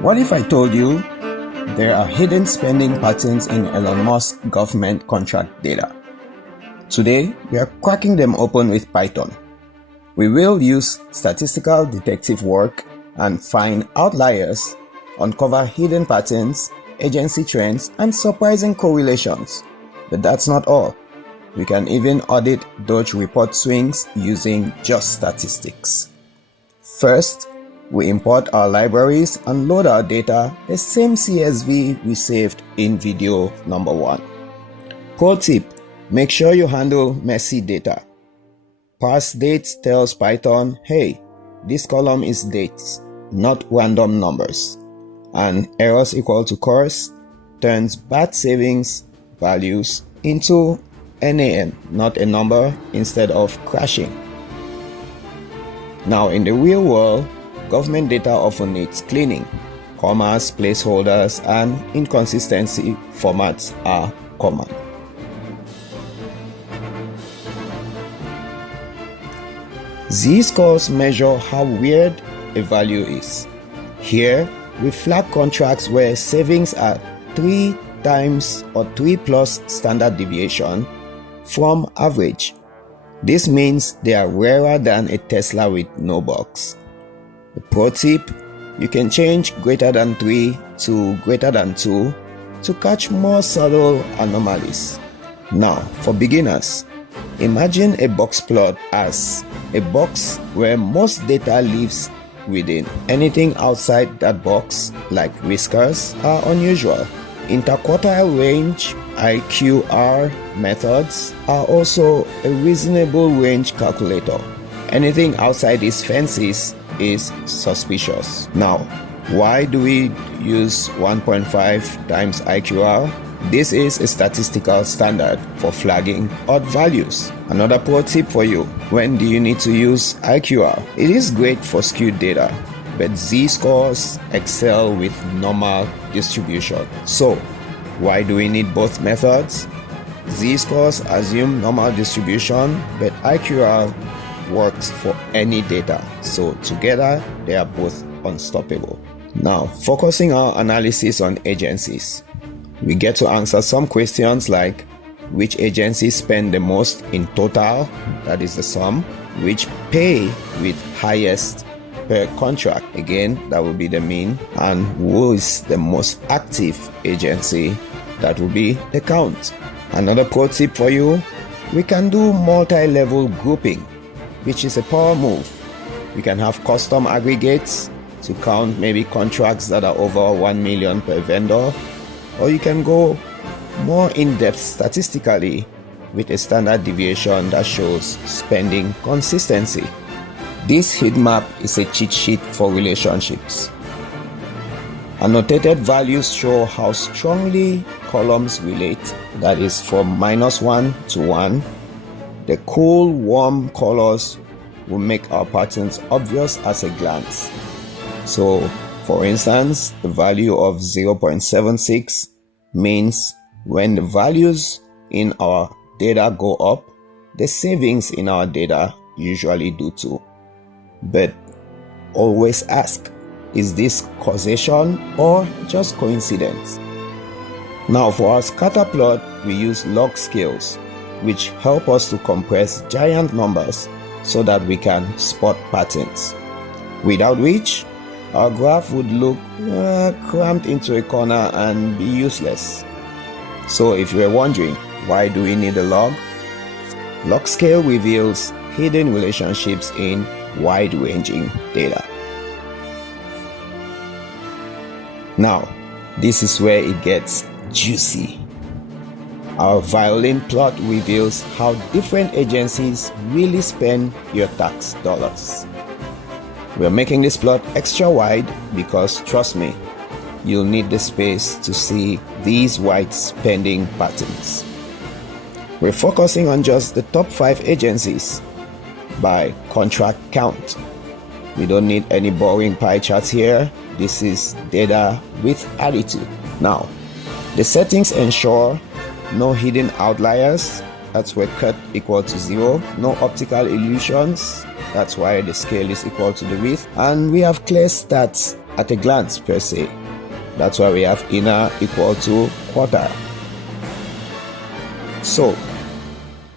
What if I told you there are hidden spending patterns in Elon Musk government contract data? Today, we are cracking them open with Python. We will use statistical detective work and find outliers, uncover hidden patterns, agency trends, and surprising correlations. But that's not all. We can even audit DoGE report swings using just statistics. First, we import our libraries and load our data the same CSV we saved in video number 1. Pro tip, make sure you handle messy data. Parse dates tells Python, hey, this column is dates, not random numbers. And errors equal to course turns bad savings values into NaN, not a number, instead of crashing. Now in the real world, government data often needs cleaning. Commas, placeholders, and inconsistency formats are common. Z-scores measure how weird a value is. Here, we flag contracts where savings are 3 times or 3 plus standard deviation from average. This means they are rarer than a Tesla with no bugs. A pro tip, you can change greater than 3 to greater than 2 to catch more subtle anomalies. Now, for beginners, imagine a box plot as a box where most data lives within. Anything outside that box, like whiskers, are unusual. Interquartile range IQR methods are also a reasonable range calculator. Anything outside these fences is suspicious. Now, why do we use 1.5 times IQR? This is a statistical standard for flagging odd values. Another pro tip for you, when do you need to use IQR? It is great for skewed data, but Z-scores excel with normal distribution. So, why do we need both methods? Z-scores assume normal distribution, but IQR works for any data, so together they are both unstoppable. Now, focusing our analysis on agencies, we get to answer some questions like which agencies spend the most in total, that is the sum, which pay with highest per contract, again that will be the mean, and who is the most active agency, that will be the count. Another pro tip for you, we can do multi-level grouping, which is a power move. You can have custom aggregates to count maybe contracts that are over 1 million per vendor, or you can go more in-depth statistically with a standard deviation that shows spending consistency. This heat map is a cheat sheet for relationships. Annotated values show how strongly columns relate, that is from -1 to 1. The cool, warm colors will make our patterns obvious at a glance. So, for instance, the value of 0.76 means when the values in our data go up, the savings in our data usually do too. But always ask, is this causation or just coincidence? Now for our scatter plot, we use log scales, which help us to compress giant numbers so that we can spot patterns, without which our graph would look cramped into a corner and be useless. So if you are wondering, why do we need a log? Log scale reveals hidden relationships in wide-ranging data. Now, this is where it gets juicy. Our Violin plot reveals how different agencies really spend your tax dollars. We're making this plot extra wide because, trust me, you'll need the space to see these wide spending patterns. We're focusing on just the top 5 agencies by contract count. We don't need any boring pie charts here. This is data with attitude. Now, the settings ensure no hidden outliers, that's where cut equal to 0, no optical illusions, that's why the scale is equal to the width, and we have clear stats at a glance per se. That's why we have inner equal to quarter. So,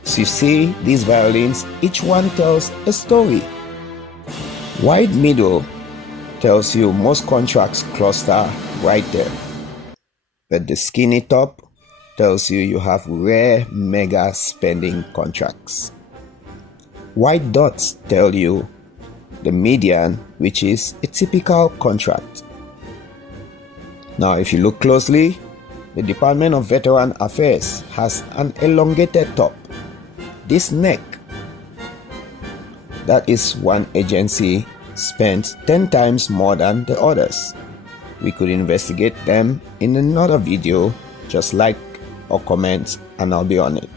as you see these violins, each one tells a story. Wide middle tells you most contracts cluster right there. But the skinny top tells you have rare mega spending contracts. White dots tell you the median, which is a typical contract. Now, if you look closely, the Department of Veteran Affairs has an elongated top. This neck, that is one agency spent 10 times more than the others. We could investigate them in another video. Just like or comment and I'll be on it.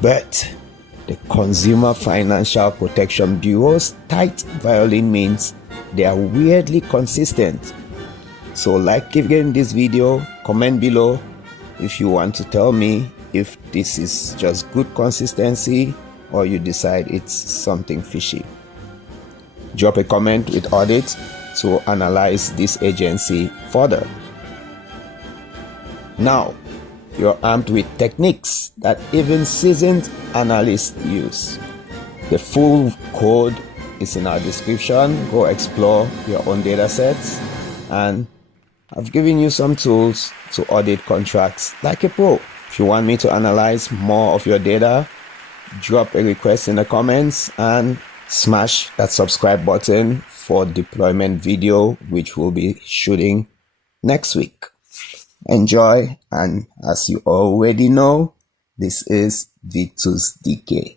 But the Consumer Financial Protection Bureau's tight violin means they are weirdly consistent. So like again this video, comment below if you want to tell me if this is just good consistency or you decide it's something fishy. Drop a comment with audit to analyze this agency further. Now, you're armed with techniques that even seasoned analysts use. The full code is in our description. Go explore your own data sets, and I've given you some tools to audit contracts like a pro. If you want me to analyze more of your data, drop a request in the comments and smash that subscribe button for deployment video, which we'll be shooting next week. Enjoy, and as you already know, this is Vitus DK.